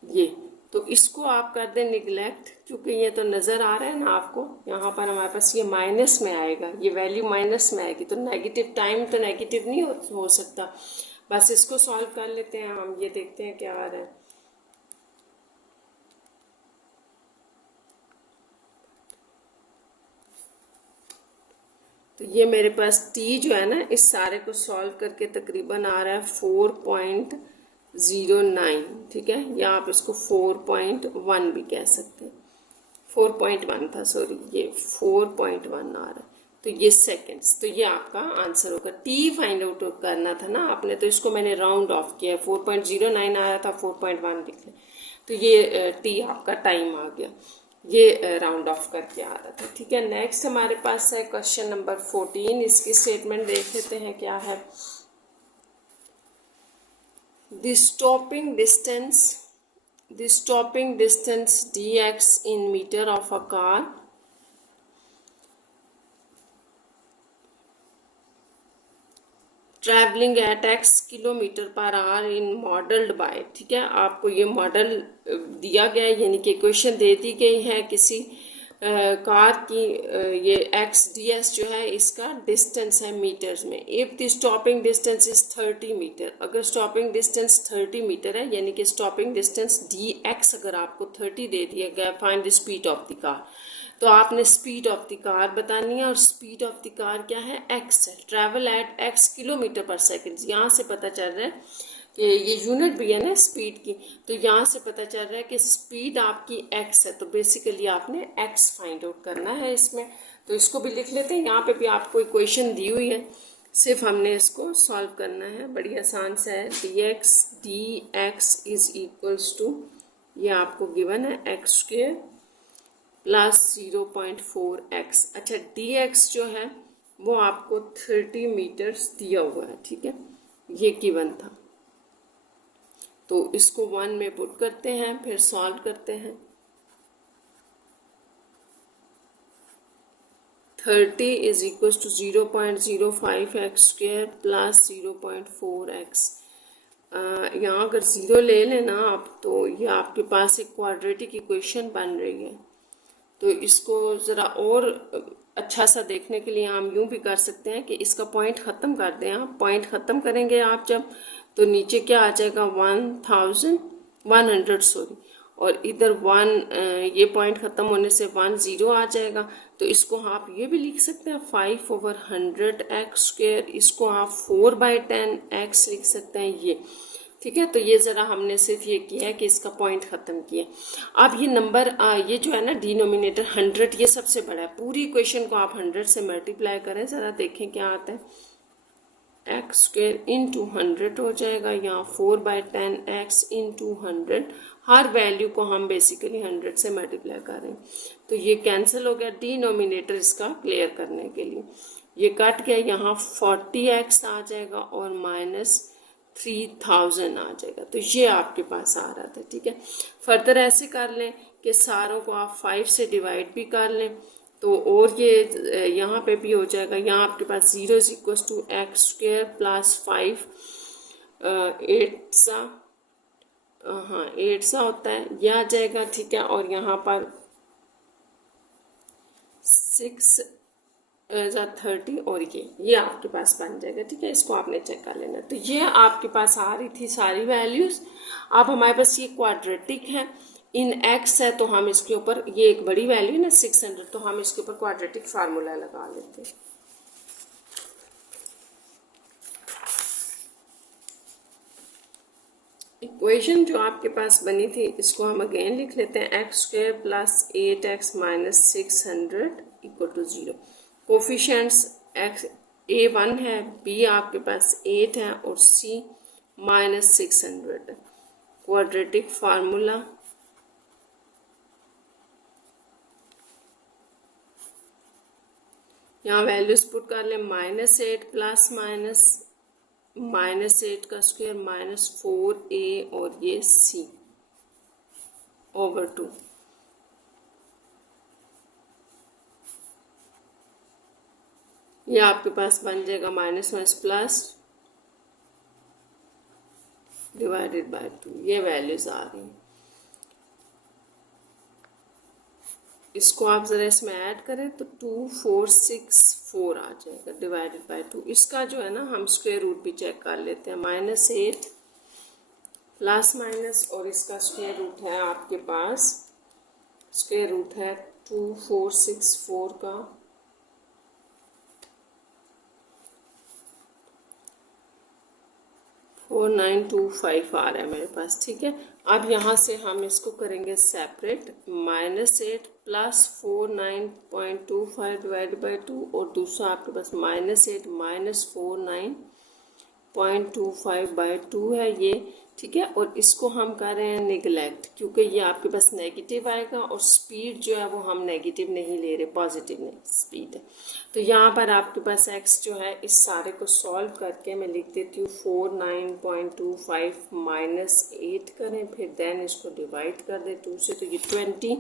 ये। तो इसको आप कर दें निगलेक्ट, क्योंकि ये तो नज़र आ रहा है ना आपको, यहाँ पर हमारे पास ये माइनस में आएगा, ये वैल्यू माइनस में आएगी, तो नेगेटिव टाइम तो नेगेटिव नहीं हो सकता। बस इसको सॉल्व कर लेते हैं हम, ये देखते हैं क्या आ रहा है। तो ये मेरे पास t जो है ना, इस सारे को सॉल्व करके तकरीबन आ रहा है 4.09, ठीक है, या आप इसको 4.1 भी कह सकते हैं, 4.1 था, सॉरी, ये 4.1 आ रहा है, तो ये सेकंड्स, तो ये आपका आंसर होगा। t फाइंड आउट करना था ना आपने, तो इसको मैंने राउंड ऑफ किया, 4.09 आया था, 4.1 लिख लें, तो ये t आपका टाइम आ गया, ये राउंड ऑफ करके आ रहा था, ठीक है। नेक्स्ट हमारे पास है क्वेश्चन नंबर 14, इसकी स्टेटमेंट देख लेते हैं क्या है। The stopping distance dx in meter of a car travelling at x kilometre per hour in modelled by, ठीक है, आपको ये मॉडल दिया गया है, यानी कि क्वेश्चन दे दी गई है किसी कार की, ये एक्स डी एस जो है इसका डिस्टेंस है मीटर्स में। If the stopping distance is 30 metre, अगर स्टॉपिंग डिस्टेंस 30 मीटर है, यानी कि स्टॉपिंग डिस्टेंस डी एक्स अगर आपको 30 दे दिया गया, find the speed of the car, तो आपने स्पीड ऑफ द कार बतानी है, और स्पीड ऑफ द कार क्या है, एक्स है, ट्रैवल एट एक्स किलोमीटर पर सेकेंड। यहाँ से पता चल रहा है कि ये यूनिट भी है ना स्पीड की, तो यहाँ से पता चल रहा है कि स्पीड आपकी एक्स है, तो बेसिकली आपने एक्स फाइंड आउट करना है इसमें। तो इसको भी लिख लेते हैं, यहाँ पे भी आपको इक्वेशन दी हुई है, सिर्फ हमने इसको सॉल्व करना है, बड़ी आसान से है। D x is equals to, ये आपको गिवन है एक्स स्क्वेयर प्लस 0.4x। अच्छा, डी एक्स जो है वो आपको 30 मीटर्स दिया हुआ है, ठीक है, ये गिवन था, तो इसको 1 में पुट करते हैं, फिर सॉल्व करते हैं। 30 is equal to 0.05x square plus 0.4x। यहाँ अगर ज़ीरो ले लेना आप, तो ये आपके पास एक क्वाड्रेटिक इक्वेशन बन रही है। तो इसको ज़रा और अच्छा सा देखने के लिए हम यूँ भी कर सकते हैं कि इसका पॉइंट ख़त्म कर दें। आप पॉइंट ख़त्म करेंगे आप जब, तो नीचे क्या आ जाएगा 1100 सॉरी, और इधर 1 ये पॉइंट ख़त्म होने से 10 आ जाएगा। तो इसको आप ये भी लिख सकते हैं 5/100x स्क्वेयर, इसको आप 4/10x लिख सकते हैं ये, ठीक है। तो ये ज़रा हमने सिर्फ ये किया है कि इसका पॉइंट ख़त्म किया। अब ये नंबर ये जो है ना डिनोमिनेटर 100, ये सबसे बड़ा है, पूरी इक्वेशन को आप 100 से मल्टीप्लाई करें, ज़रा देखें क्या आता है, एक्स स्क्वेयर इंटू 100 हो जाएगा, यहाँ 4/10x इंटू 100, हर वैल्यू को हम बेसिकली 100 से मल्टीप्लाई कर रहे हैं, तो ये कैंसिल हो गया। डिनोमिनेटर इसका क्लियर करने के लिए ये कट गया, यहाँ 40x आ जाएगा और माइनस 3000 आ जाएगा, तो ये आपके पास आ रहा था, ठीक है। फर्दर ऐसे कर लें कि सारों को आप 5 से डिवाइड भी कर लें, तो और ये यहाँ पे भी हो जाएगा, यहाँ आपके पास 0 is equal to x square plus 5 8 सा, हाँ 8 सा होता है, यह आ जाएगा, ठीक है। और यहाँ पर 6 30 और ये आपके पास बन जाएगा, ठीक है। इसको आपने चेक कर लेना। तो ये आपके पास आ रही थी सारी वैल्यूज़। अब हमारे पास ये क्वाड्रेटिक है, इन एक्स है, तो हम इसके ऊपर, ये एक बड़ी वैल्यू है ना 600, तो हम इसके ऊपर क्वाड्रेटिक फार्मूला लगा लेते हैं। इक्वेशन जो आपके पास बनी थी इसको हम अगेन लिख लेते हैं, x square plus 8x minus 600 equal to 0। Coefficients x A1 है, B आपके पास 8 है और C माइनस 600 है। क्वाड्रेटिक फार्मूला, यहाँ वैल्यूज पुट कर लें, -8 प्लस -8 का स्क्वायर -4a और ये C ओवर 2। ये आपके पास बन जाएगा -1 प्लस डिवाइडेड बाय 2, ये वैल्यूज आ रही हैं। इसको आप ज़रा इसमें ऐड करें तो 2464 आ जाएगा डिवाइडेड बाय 2। इसका जो है ना हम स्क्वायर रूट भी चेक कर लेते हैं, -8 प्लस माइनस, और इसका स्क्वायर रूट है आपके पास, स्क्वायर रूट है 2464 का 4925 आ रहा है मेरे पास, ठीक है। अब यहाँ से हम इसको करेंगे सेपरेट, -8 प्लस 49.25 डिवाइड बाई 2, और दूसरा आपके पास -8 माइनस 49.25 बाई 2 है ये, ठीक है। और इसको हम कर रहे हैं निगलेक्ट, क्योंकि ये आपके पास नेगेटिव आएगा और स्पीड जो है वो हम नेगेटिव नहीं ले रहे, पॉजिटिव नहीं स्पीड है। तो यहाँ पर आपके पास x जो है, इस सारे को सॉल्व करके मैं लिख देती हूँ 49.25 माइनस 8 करें, फिर देन इसको डिवाइड कर दें 2 से, तो ये 20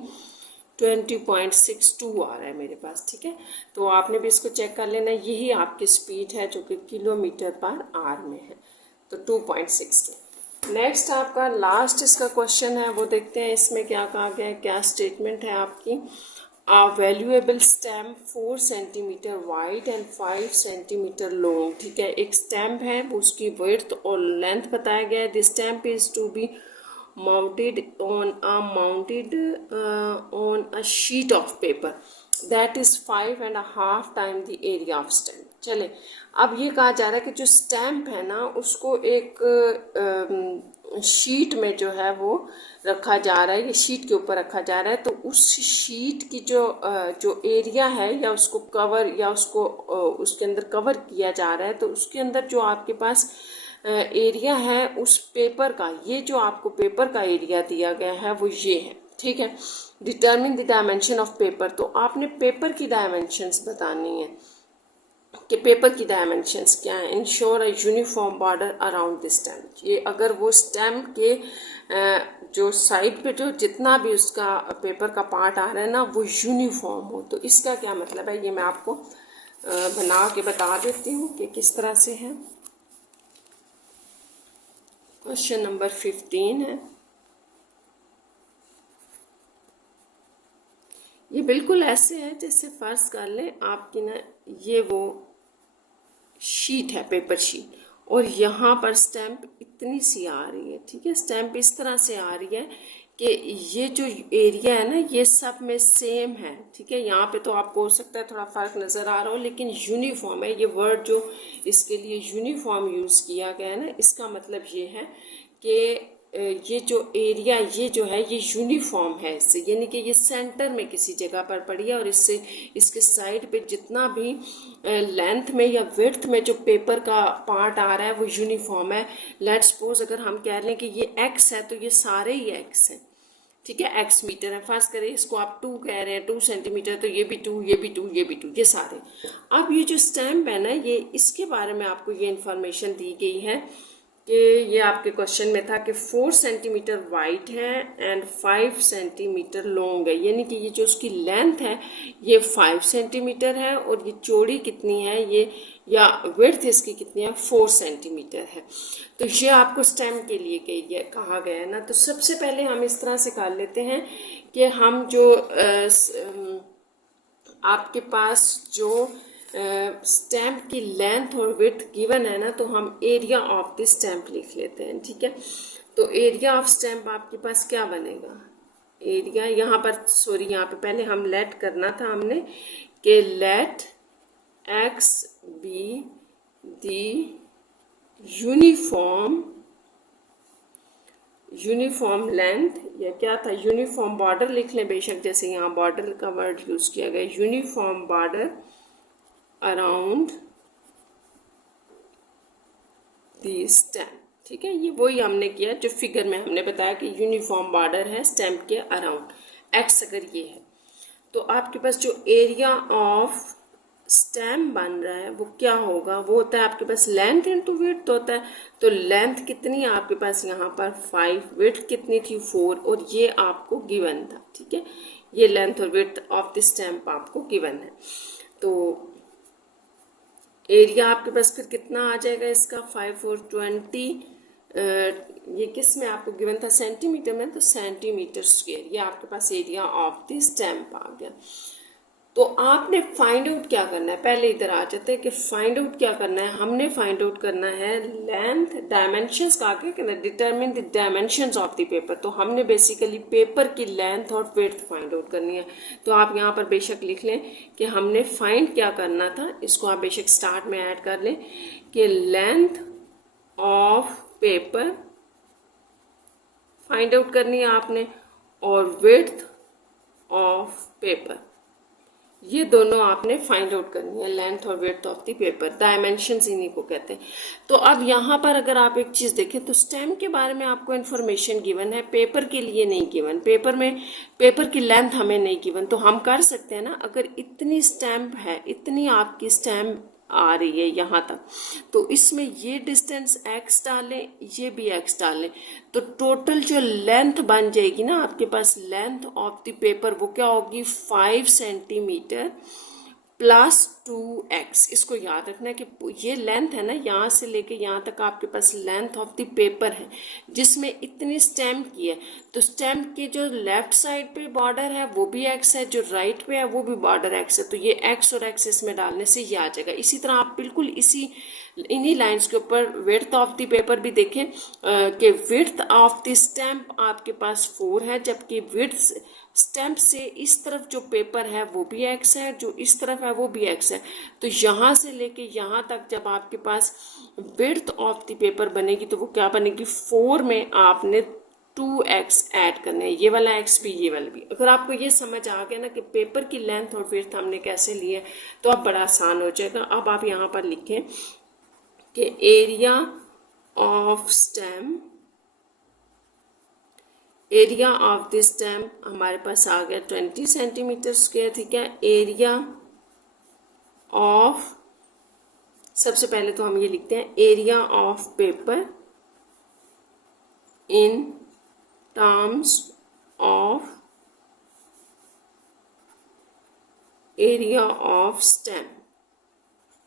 20.62 आ रहा है मेरे पास, ठीक है। तो आपने भी इसको चेक कर लेना, यही आपकी स्पीड है जो कि किलोमीटर पर आवर में है, तो 2.62। नेक्स्ट आपका लास्ट इसका क्वेश्चन है, वो देखते हैं इसमें क्या कहा गया है, क्या स्टेटमेंट है आपकी। A valuable stamp 4 centimetre wide and 5 centimetre long, ठीक है। एक स्टैम्प है, वो उसकी विड्थ और लेंथ बताया गया है। This stamp is to be mounted on a sheet of paper that is 5.5 times the area of stamp। चले, अब ये कहा जा रहा है कि जो स्टैम्प है ना उसको एक शीट में जो है वो रखा जा रहा है, ये शीट के ऊपर रखा जा रहा है। तो उस शीट की जो एरिया है या उसको कवर या उसको उसके अंदर कवर किया जा रहा है, तो उसके अंदर जो आपके पास एरिया है उस पेपर का, ये जो आपको पेपर का एरिया दिया गया है वो ये है, ठीक है। Determine the dimension of paper, तो आपने पेपर की डायमेंशंस बतानी है कि पेपर की डायमेंशंस क्या है। Ensure a uniform border around this stamp, ये अगर वो स्टैम्प के जो साइड पे जो जितना भी उसका पेपर का पार्ट आ रहा है ना वो यूनिफॉर्म हो। तो इसका क्या मतलब है, ये मैं आपको बना के बता देती हूँ कि किस तरह से है। क्वेश्चन नंबर 15 है, ये बिल्कुल ऐसे है जैसे फर्ज कर लें आपकी ना ये वो शीट है, पेपर शीट, और यहाँ पर स्टैम्प इतनी सी आ रही है, ठीक है। स्टैम्प इस तरह से आ रही है कि ये जो एरिया है ना ये सब में सेम है, ठीक है। यहाँ पे तो आपको हो सकता है थोड़ा फ़र्क नज़र आ रहा हो, लेकिन यूनिफॉर्म है। ये वर्ड जो इसके लिए यूनिफॉर्म यूज़ किया गया है ना, इसका मतलब ये है कि ये जो एरिया ये जो है ये यूनिफॉर्म है इससे, यानी कि ये सेंटर में किसी जगह पर पड़ी है और इससे इसके साइड पे जितना भी लेंथ में या विड्थ में जो पेपर का पार्ट आ रहा है वो यूनिफॉर्म है। लेट्स सपोज अगर हम कह लें कि ये एक्स है तो ये सारे ही एक्स हैं, ठीक है। एक्स मीटर है, फर्स्ट करें इसको आप 2 कह रहे हैं, 2 सेंटीमीटर, तो ये भी 2, ये भी 2, ये भी 2, ये सारे। अब ये जो स्टैम्प है ना ये इसके बारे में आपको ये इन्फॉर्मेशन दी गई है कि ये आपके क्वेश्चन में था कि 4 सेंटीमीटर वाइड है एंड 5 सेंटीमीटर लॉन्ग है, यानी कि ये जो उसकी लेंथ है ये 5 सेंटीमीटर है और ये चौड़ी कितनी है ये, या विड्थ इसकी कितनी है, 4 सेंटीमीटर है। तो ये आपको स्टैम्प के लिए कहा गया है ना। तो सबसे पहले हम इस तरह से कर लेते हैं कि हम जो आपके पास जो स्टैम्प की लेंथ और विड्थ गिवन है ना, तो हम एरिया ऑफ द स्टैम्प लिख लेते हैं, ठीक है। तो एरिया ऑफ स्टैम्प आपके पास क्या बनेगा, एरिया यहाँ पर सॉरी यहाँ पे पहले हम लेट करना था हमने कि let x be the uniform length, या क्या था, यूनिफॉर्म बॉर्डर लिख लें बेशक, जैसे यहाँ बॉर्डर का वर्ड यूज किया गया, uniform border around the stamp, ठीक है। ये वही हमने किया जो फिगर में हमने बताया कि यूनिफॉर्म बॉर्डर है स्टैम्प के अराउंड, एक्स अगर ये है तो आपके पास जो एरिया ऑफ स्टैम्प बन रहा है वो क्या होगा, वो होता है आपके पास लेंथ इंटू विड्थ होता है। तो लेंथ कितनी है आपके पास यहाँ पर 5, विड्थ कितनी थी 4, और ये आपको गिवन था, ठीक है। ये लेंथ और विड्थ ऑफ द स्टैम्प आपको गिवन है। तो एरिया आपके पास फिर कितना आ जाएगा इसका, 5 और 20, ये किस में आपको गिवन था, सेंटीमीटर में, तो सेंटीमीटर स्क्वायर, ये आपके पास एरिया ऑफ द स्टैम्प आ गया। तो आपने फाइंड आउट क्या करना है, पहले इधर आ जाते हैं कि फाइंड आउट क्या करना है। हमने फाइंड आउट करना है लेंथ, डायमेंशंस का क्या करना है, determine the dimensions of the paper. तो हमने बेसिकली पेपर की लेंथ और विड्थ फाइंड आउट करनी है। तो आप यहाँ पर बेशक लिख लें कि हमने फाइंड क्या करना था, इसको आप बेशक स्टार्ट में ऐड कर लें कि length of paper find out करनी है आपने, और विड्थ ऑफ पेपर, ये दोनों आपने फाइंड आउट करनी है, लेंथ और width of the paper, dimensions इन्हीं को कहते हैं। तो अब यहाँ पर अगर आप एक चीज़ देखें तो स्टैम्प के बारे में आपको इन्फॉर्मेशन गिवन है, पेपर के लिए नहीं गिवन, पेपर में पेपर की लेंथ हमें नहीं गिवन। तो हम कर सकते हैं ना, अगर इतनी स्टैम्प है, इतनी आपकी स्टैम्प आ रही है यहाँ तक, तो इसमें ये डिस्टेंस x डालें, ये भी x डालें, तो टोटल जो लेंथ बन जाएगी ना आपके पास, लेंथ ऑफ द पेपर वो क्या होगी 5 सेंटीमीटर प्लस 2x। इसको याद रखना है कि ये लेंथ है ना, यहाँ से लेके यहाँ तक आपके पास लेंथ ऑफ द पेपर है, जिसमें इतनी स्टैम्प की है, तो स्टैम्प के जो लेफ्ट साइड पे बॉर्डर है वो भी x है, जो राइट पे है वो भी बॉर्डर x है, तो ये x और x इसमें डालने से ये आ जाएगा। इसी तरह आप बिल्कुल इन्हीं लाइंस के ऊपर विड्थ ऑफ द पेपर भी देखें कि विड्थ ऑफ द स्टैम्प आपके पास 4 है, जबकि विड्थ स्टैम्प से इस तरफ जो पेपर है वो भी x है, जो इस तरफ है वो भी x है। तो यहाँ से लेके यहाँ तक जब आपके पास विड्थ ऑफ द पेपर बनेगी तो वो क्या बनेगी, 4 में आपने 2x ऐड करना है, ये वाला x भी ये वाला भी। अगर आपको ये समझ आ गया ना कि पेपर की लेंथ और विड्थ हमने कैसे ली है, तो अब बड़ा आसान हो जाएगा। अब आप यहाँ पर लिखें कि area of stamp, area of this stamp हमारे पास आ गया 20 सेंटीमीटर स्क्वायर, ठीक है। एरिया ऑफ, सबसे पहले तो हम ये लिखते हैं area of paper in terms of area of stamp.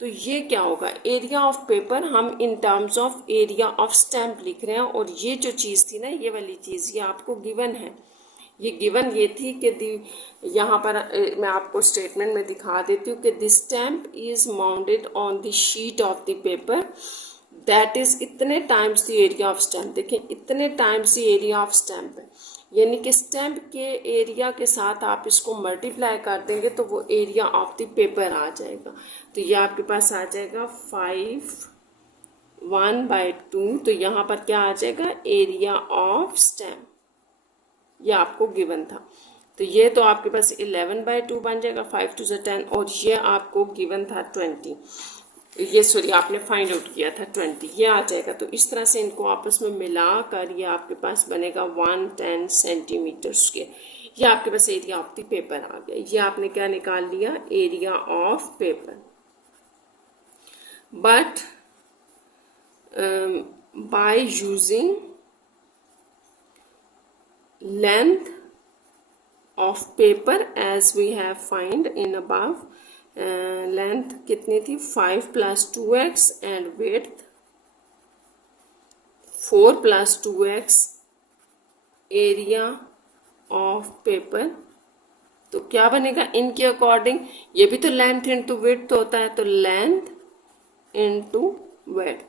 तो ये क्या होगा, एरिया ऑफ पेपर हम in terms of area of stamp लिख रहे हैं, और ये जो चीज़ थी ना, ये वाली चीज़, ये आपको गिवन है। ये गिवन ये थी कि यहाँ पर मैं आपको स्टेटमेंट में दिखा देती हूँ कि this stamp is mounted on the sheet of the paper that is इतने times the area of stamp. देखिए इतने times the area of stamp है, यानी कि स्टैम्प के एरिया के साथ आप इसको मल्टीप्लाई कर देंगे तो वो एरिया ऑफ द पेपर आ जाएगा। तो ये आपके पास आ जाएगा 5/1/2, तो यहाँ पर क्या आ जाएगा, एरिया ऑफ स्टैम्प, ये आपको गिवन था। तो ये तो आपके पास 11/2 बन जाएगा, 5 2 10, और ये आपको गिवन था 20, ये सॉरी आपने फाइंड आउट किया था 20, ये आ जाएगा। तो इस तरह से इनको आपस में मिलाकर ये आपके पास बनेगा 110 सेंटीमीटर स्क्वायर। ये आपके पास एरिया ऑफ द पेपर आ गया। ये आपने क्या निकाल लिया, area of paper. But by using length of paper as we have find in above, length कितनी थी 5 + 2x and width 4 + 2x, area of paper। तो क्या बनेगा इनके अकॉर्डिंग, ये भी तो लेंथ इंटू विड्थ होता है, तो लेंथ इंटू विड्थ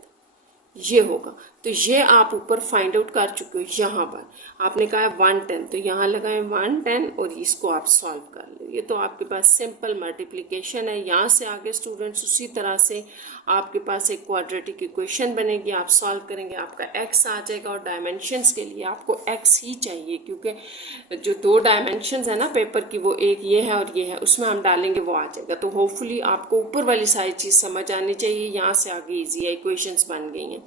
ये होगा। तो ये आप ऊपर फाइंड आउट कर चुके हो। यहाँ पर आपने कहा है 110, तो यहाँ लगाए 110 और इसको आप सॉल्व कर लो। ये तो आपके पास सिंपल मल्टीप्लिकेशन है। यहाँ से आगे स्टूडेंट्स उसी तरह से आपके पास एक क्वाड्रेटिक इक्वेशन बनेगी, आप सॉल्व करेंगे, आपका x आ जाएगा। और डायमेंशंस के लिए आपको x ही चाहिए, क्योंकि जो 2 डायमेंशंस है ना पेपर की, वो एक ये है और ये है, उसमें हम डालेंगे वो आ जाएगा। तो होपफुली आपको ऊपर वाली सारी चीज़ समझ आनी चाहिए। यहाँ से आगे ईजी है, इक्वेशंस बन गई हैं।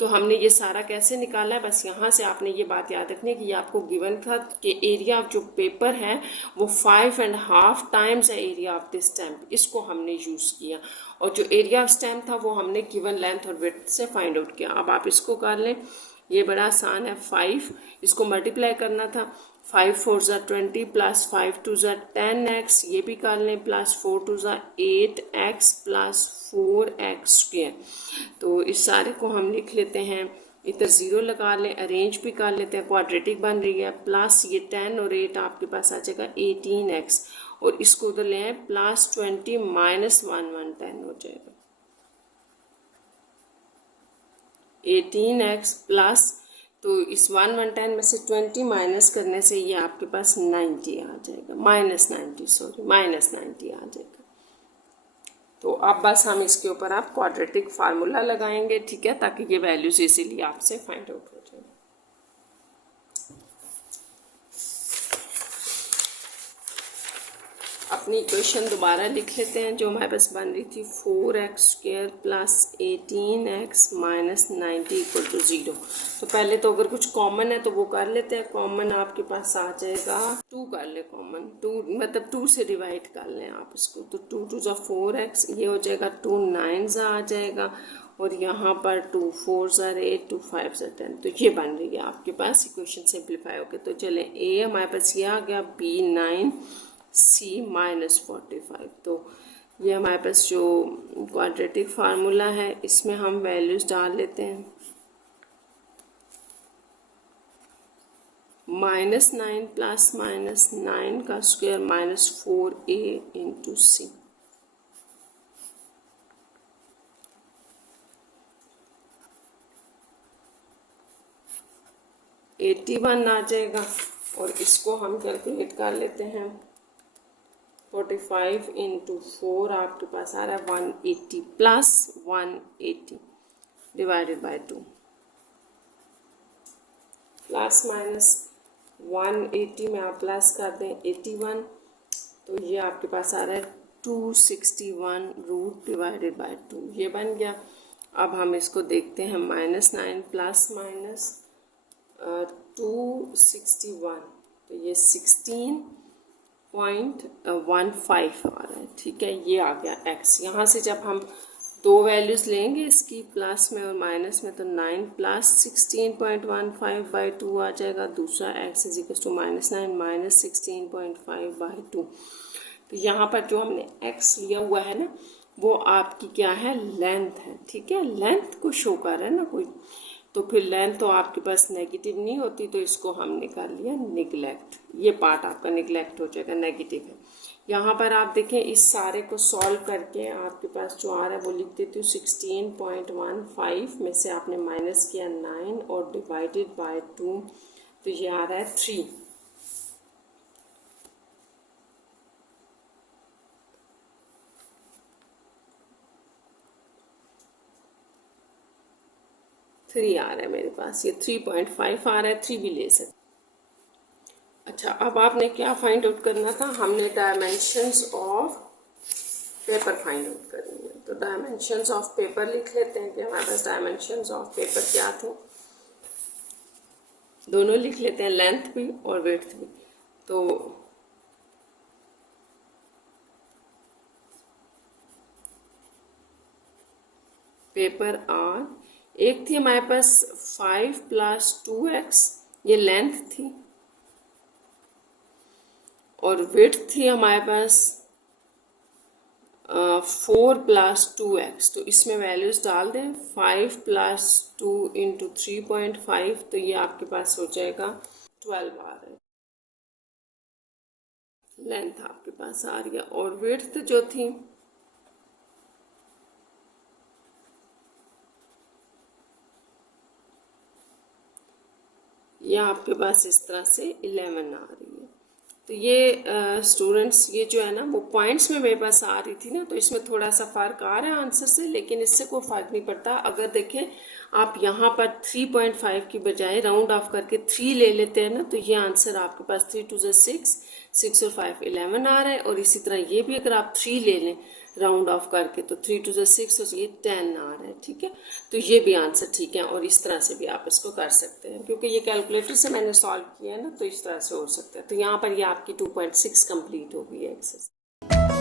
तो हमने ये सारा कैसे निकाला है, बस यहाँ से आपने ये बात याद रखनी है कि ये आपको गिवन था कि एरिया ऑफ जो पेपर है वो 5.5 टाइम्स है एरिया ऑफ द स्टैम्प, इसको हमने यूज़ किया। और जो एरिया ऑफ स्टैम्प था वो हमने गिवन लेंथ और विड्थ से फाइंड आउट किया। अब आप इसको कर लें, ये बड़ा आसान है। 5 इसको मल्टीप्लाई करना था, 5 4 = 20 + 5 2 = 10x, ये भी कर लें, +4 2 = 8x + 4x²। तो इस सारे को हम लिख लेते हैं, इधर 0 लगा लें, अरेंज भी कर लेते हैं, क्वाड्रेटिक बन रही है। प्लस ये 10 और 8 आपके पास आ जाएगा 18x, और इसको उधर ले आए +20 - 1 110 हो जाएगा 18x प्लस, तो इस 1 110 में से 20 माइनस करने से ये आपके पास 90 आ जाएगा, -90 आ जाएगा। तो अब बस हम इसके ऊपर आप क्वाड्रेटिक फार्मूला लगाएंगे, ठीक है, ताकि ये वैल्यूज इसीलिए आपसे फाइंड आउट हो जाए। अब अपनी इक्वेशन दोबारा लिख लेते हैं जो हमारे पास बन रही थी 4x² plus 18x minus 90 equal to 0। तो पहले तो अगर कुछ कॉमन है तो वो कर लेते हैं। कॉमन आपके पास आ जाएगा 2, कर ले कॉमन 2, मतलब 2 से डिवाइड कर लें आप इसको। तो 2 2 ज़ा 4x, ये हो जाएगा 2 9 ज़ा आ जाएगा, और यहाँ पर 2 4 ज़ा 8, 2 5 ज़ा 10। तो ये बन रही है आपके पास इक्वेशन सिंप्लीफाई होकर। तो चलें, ए हमारे पास ये आ गया, B 9, C माइनस 45। तो ये हमारे पास जो क्वाड्रेटिक फार्मूला है इसमें हम वैल्यूज़ डाल लेते हैं। -9 प्लस -9 का स्क्वायर -4a इंटू C। -81 आ जाएगा, और इसको हम कैलकुलेट कर लेते हैं। 45 इंटू 4 आपके पास आ रहा है 180 plus 180 divided by 2, plus minus 180 में आप प्लस कर दें 81, तो ये आपके पास आ रहा है 261 रूट डिवाइडेड बाय 2। ये बन गया। अब हम इसको देखते हैं, -9 प्लस माइनस 261, तो ये 16.15 आ रहा है। ठीक है, ये आ गया x। यहाँ से जब हम दो वैल्यूज़ लेंगे इसकी, प्लस में और माइनस में, तो 9 प्लस 16.15 बाई 2 आ जाएगा। दूसरा x is equal to -9 minus 16.5 by 2। तो यहाँ पर जो हमने x लिया हुआ है ना, वो आपकी क्या है, लेंथ है। ठीक है, लेंथ को शो कर रहा है ना कोई, तो फिर लेंथ तो आपके पास नेगेटिव नहीं होती, तो इसको हमने कर लिया निगलेक्ट। ये पार्ट आपका निगलेक्ट हो जाएगा, नेगेटिव है। यहाँ पर आप देखें, इस सारे को सॉल्व करके आपके पास जो आ रहा है वो लिख देती हूँ। 16.15 में से आपने माइनस किया 9 और डिवाइडेड बाय 2, तो ये आ रहा है 3। आ रहा है मेरे पास, ये 3.5 आ रहा है, 3 भी ले सकते। अच्छा, अब आपने क्या फाइंड आउट करना था, हमने dimensions of paper find out करनी है। तो डायमेंशंस ऑफ पेपर लिख लेते हैं कि हमारे पास डायमेंशंस ऑफ पेपर क्या थे। दोनों लिख लेते हैं, लेंथ भी और विड्थ भी। तो पेपर आर, एक थी हमारे पास 5 प्लस 2x, ये लेंथ थी, और विड्थ थी हमारे पास 4 प्लस 2x। तो इसमें वैल्यूज डाल दें, 5 प्लस 2 इंटू 3.5, तो ये आपके पास हो जाएगा 12 आ रहा है। लेंथ आपके पास आ रही है, और विड्थ जो थी ये आपके पास इस तरह से 11 आ रही है। तो ये स्टूडेंट्स, ये जो है ना वो पॉइंट्स में मेरे पास आ रही थी ना, तो इसमें थोड़ा सा फ़र्क आ रहा है आंसर से, लेकिन इससे कोई फ़र्क नहीं पड़ता। अगर देखें आप यहाँ पर 3.5 की बजाय राउंड ऑफ करके 3 ले लेते हैं ना, तो ये आंसर आपके पास 3 2 6, 6 और 5 11 आ रहा है। और इसी तरह ये भी अगर आप 3 ले लें राउंड ऑफ करके, तो 3 2 6 और ये 10 आ रहा है। ठीक है, तो ये भी आंसर ठीक है, और इस तरह से भी आप इसको कर सकते हैं, क्योंकि ये कैलकुलेटर से मैंने सॉल्व किया है ना, तो इस तरह से हो सकता है। तो यहाँ पर ये आपकी 2.6 कंप्लीट हो गई है एक्सरसाइज।